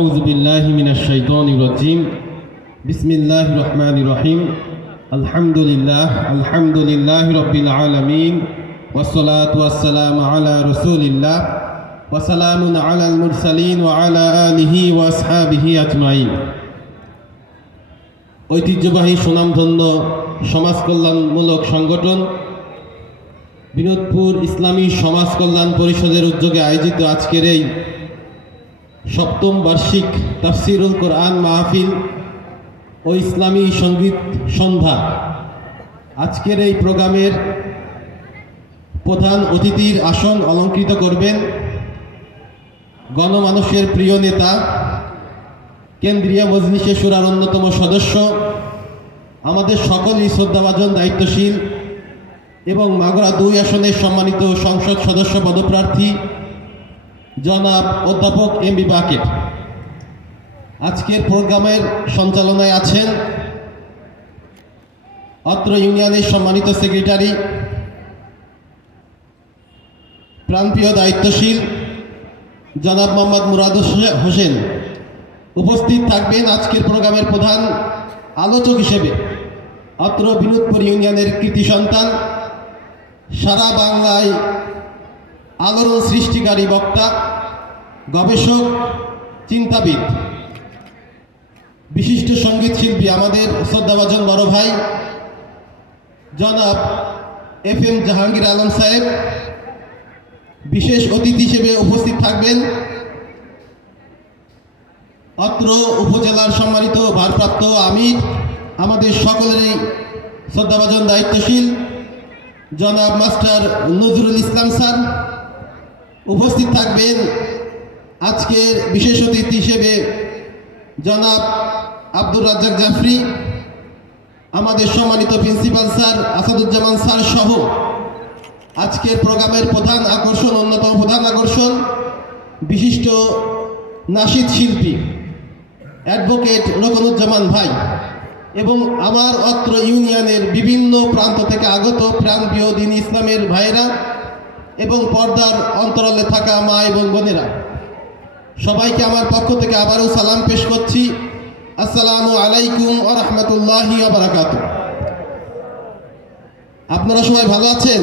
أعوذ بالله من الشيطان الرجيم بسم الله الرحمن الرحيم الحمد لله رب العالمين والصلاة والسلام على رسول الله وسلام على المرسلين وعلى آله وأصحابه أجمعين ঐতিহ্যবাহী সুনামধন্য সমাজ কল্যাণমূলক সংগঠন বিনোদপুর ইসলামী সমাজ কল্যাণ পরিষদের উদ্যোগে আয়োজিত আজকের এই সপ্তম বার্ষিক তাফসিরুল কোরআন মাহফিল ও ইসলামী সঙ্গীত সন্ধ্যা। আজকের এই প্রোগ্রামের প্রধান অতিথির আসন অলঙ্কৃত করবেন গণমানুষের প্রিয় নেতা, কেন্দ্রীয় মজলিসে শুরার অন্যতম সদস্য, আমাদের সকলই শ্রদ্ধাভাজন দায়িত্বশীল এবং মাগুরা 2 আসনের সম্মানিত সংসদ সদস্য পদপ্রার্থী জনাব অধ্যাপক এম.বি. বাকের। আজকের প্রোগ্রামের সঞ্চালনায় আছেন অত্র ইউনিয়নের সম্মানিত সেক্রেটারি, প্রাণপ্রিয় দায়িত্বশীল জনাব মোহাম্মদ মুরাদ হোসেন। উপস্থিত থাকবেন আজকের প্রোগ্রামের প্রধান আলোচক হিসেবে অত্র বিনোদপুর ইউনিয়নের কৃতি সন্তান, সারা বাংলায় আলোড়ন সৃষ্টিকারী বক্তা, গবেষক, চিন্তাবিদ, বিশিষ্ট সঙ্গীত শিল্পী, আমাদের শ্রদ্ধাভাজন বড় ভাই জনাব FM জাহাঙ্গীর আলম সাহেব। বিশেষ অতিথি হিসেবে উপস্থিত থাকবেন অত্র উপজেলার সম্মানিত ভারপ্রাপ্ত আমির, আমাদের সকলেরই শ্রদ্ধাভাজন দায়িত্বশীল জনাব মাস্টার নজরুল ইসলাম স্যার। উপস্থিত থাকবেন আজকের বিশেষ অতিথি হিসেবে জনাব আব্দুর রাজ্জাক জাফরি, আমাদের সম্মানিত প্রিন্সিপাল স্যার আসাদুজ্জামান স্যার সহ আজকের প্রোগ্রামের প্রধান আকর্ষণ, অন্যতম প্রধান আকর্ষণ বিশিষ্ট নাশিদ শিল্পী অ্যাডভোকেট রকনুজ্জামান ভাই এবং আমার অত্র ইউনিয়নের বিভিন্ন প্রান্ত থেকে আগত প্রাণপ্রিয় দ্বীন ইসলামের ভাইয়েরা এবং পর্দার অন্তরালে থাকা মা এবং বোনেরা, সবাইকে আমার পক্ষ থেকে আবারও সালাম পেশ করছি। আসসালামু আলাইকুম ওয়া রাহমাতুল্লাহি ওয়া বারাকাতুহু। আপনারা সবাই ভালো আছেন?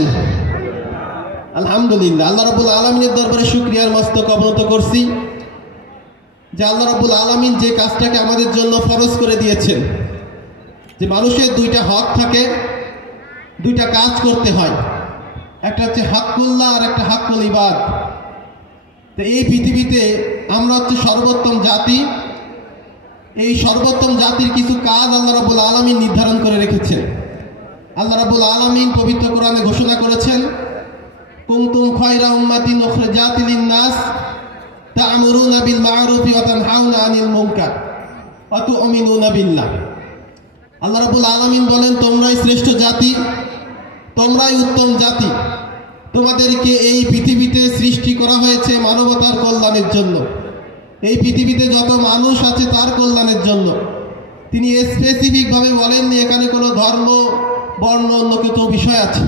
আলহামদুলিল্লাহ। আল্লাহ রাব্বুল আলামিনের দরবারে শুকরিয়ার মস্তক অবনত করছি যে আল্লাহ রাব্বুল আলামিন যে কাজটাকে আমাদের জন্য ফরজ করে দিয়েছেন, যে মানুষের 2টা হক থাকে, 2টা কাজ করতে হয়, একটা হচ্ছে হাক্কুল্লাহ আর একটা হাক্কুল ইবাদ। তো এই পৃথিবীতে আমরা হচ্ছে সর্বোত্তম জাতি। এই সর্বোত্তম জাতির কিছু কাজ আল্লাহ রাব্বুল আলামিন নির্ধারণ করে রেখেছেন। আল্লাহ রাব্বুল আলামিন পবিত্র কোরআনে ঘোষণা করেছেন, কুনতুম খায়রা উম্মাতিন উখরিজাত লিন-নাস তা'মুরুনা বিল মা'রুফি ওয়া তানহাউনা আনিল মুনকার ওয়া তু'মিনুনা বিল্লাহ। আল্লাহ রাব্বুল আলামিন বলেন, তোমরাই শ্রেষ্ঠ জাতি, তোমরাই উত্তম জাতি। তোমাদেরকে এই পৃথিবীতে সৃষ্টি করা হয়েছে মানবতার কল্যাণের জন্য। এই পৃথিবীতে যত মানুষ আছে তার কল্যাণের জন্য। তিনি স্পেসিফিকভাবে বলেননি এখানে কোনো ধর্ম, বর্ণ, অন্য কিছু বিষয় আছে।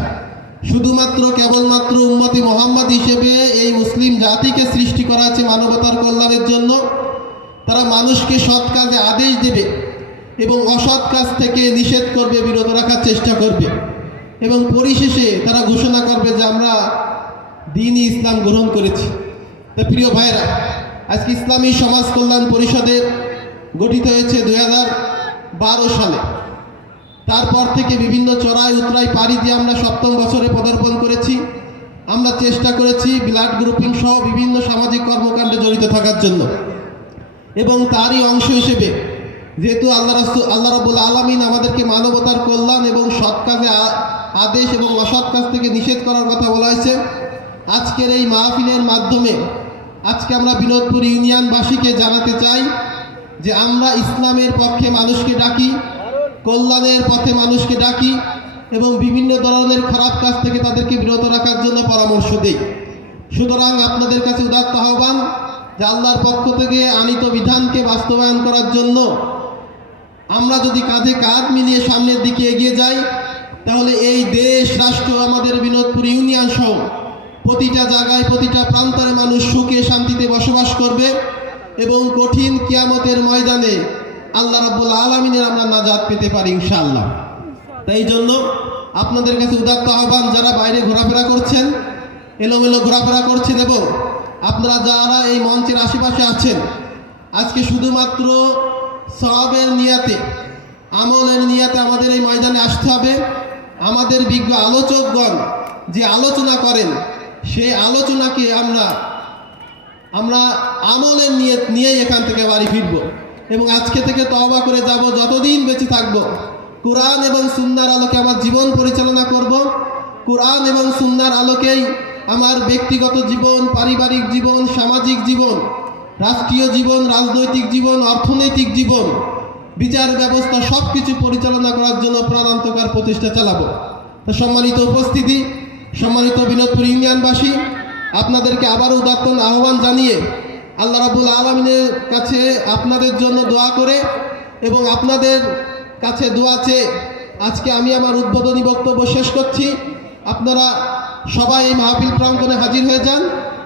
শুধুমাত্র কেবলমাত্র উম্মতি মুহাম্মদ হিসেবে এই মুসলিম জাতিকে সৃষ্টি করা আছে মানবতার কল্যাণের জন্য। তারা মানুষকে সৎ কাজে আদেশ দেবে এবং অসৎ কাজ থেকে নিষেধ করবে, বিরত রাখার চেষ্টা করবে এবং পরিশেষে তারা ঘোষণা করবে যে আমরা দ্বীন-ই ইসলাম গ্রহণ করেছি। তো প্রিয় ভাইরা, আজকে ইসলামী সমাজ কল্যাণ পরিষদের গঠিত হয়েছে 2012 সালে। তারপর থেকে বিভিন্ন চড়াই উতরাই পাড়ি দিয়ে আমরা 7ম বছরে পদার্পণ করেছি। আমরা চেষ্টা করেছি ব্লাড গ্রুপিং সহ বিভিন্ন সামাজিক কর্মকাণ্ডে জড়িত থাকার জন্য এবং তারই অংশ হিসেবে যেহেতু আল্লাহ রাব্বুল আলামিন আমাদেরকে মানবতার কল্যাণ এবং সৎ কাজে আদেশ এবং অসৎ কাজ থেকে নিষেধ করার কথা বলা হয়েছে, আজকের এই মাহফিলের মাধ্যমে আজকে আমরা বিনোদপুর ইউনিয়নবাসীকে জানাতে চাই যে আমরা ইসলামের পক্ষে মানুষকে ডাকি, কল্যাণের পথে মানুষকে ডাকি এবং বিভিন্ন ধরনের খারাপ কাজ থেকে তাদেরকে বিরত রাখার জন্য পরামর্শ দিই। সুতরাং আপনাদের কাছে উদাত্ত আহ্বান যে আল্লাহর পক্ষ থেকে আনিত বিধানকে বাস্তবায়ন করার জন্য আমরা যদি কাঁধে কাঁধ মিলিয়ে সামনের দিকে এগিয়ে যাই, তাহলে এই দেশ, রাষ্ট্র, আমাদের বিনোদপুর ইউনিয়ন সহ প্রতিটা জায়গায়, প্রতিটা প্রান্তরে মানুষ সুখে শান্তিতে বসবাস করবে এবং কঠিন কিয়ামতের ময়দানে আল্লাহ রাব্বুল আলামিনের আমরা নাজাত পেতে পারি ইনশাআল্লাহ। তাই জন্য আপনাদের কাছে উদাত্ত আহ্বান, যারা বাইরে ঘোরাফেরা করছেন, এলোমেলো ঘোরাফেরা করছেন, এবং আপনারা যারা এই মঞ্চের আশেপাশে আছেন, আজকে শুধুমাত্র সওয়াবের নিয়াতে, আমলের নিয়াতে আমাদের এই ময়দানে আসতে হবে। আমাদের বিজ্ঞ আলোচকগণ যে আলোচনা করেন, সেই আলোচনাকে আমরা আমলের নিয়ত নিয়েই এখান থেকে বাড়ি ফিরব এবং আজকে থেকে তওবা করে যাব। যতদিন বেঁচে থাকব কোরআন এবং সুন্নাহর আলোকে আমার জীবন পরিচালনা করব। কোরআন এবং সুন্নাহর আলোকেই আমার ব্যক্তিগত জীবন, পারিবারিক জীবন, সামাজিক জীবন, রাষ্ট্রীয় জীবন, রাজনৈতিক জীবন, অর্থনৈতিক জীবন, বিচার ব্যবস্থা সব কিছু পরিচালনা করার জন্য প্রাণান্তকার প্রচেষ্টা চালাবো। তো সম্মানিত উপস্থিতি, সম্মানিত বিনোদপুর ইউনিয়নবাসী, আপনাদেরকে আবারও উদাত্ত আহ্বান জানিয়ে আল্লাহ রাব্বুল আলামিনের কাছে আপনাদের জন্য দোয়া করে এবং আপনাদের কাছে দোয়া চেয়ে আজকে আমি আমার উদ্বোধনী বক্তব্য শেষ করছি। আপনারা সবাই এই মাহফিল প্রাঙ্গণে হাজির হয়ে যান।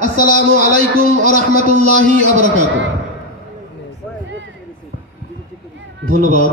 আসসালামু আলাইকুম ওয়া রাহমাতুল্লাহি ওয়া বারাকাতুহু। ধন্যবাদ।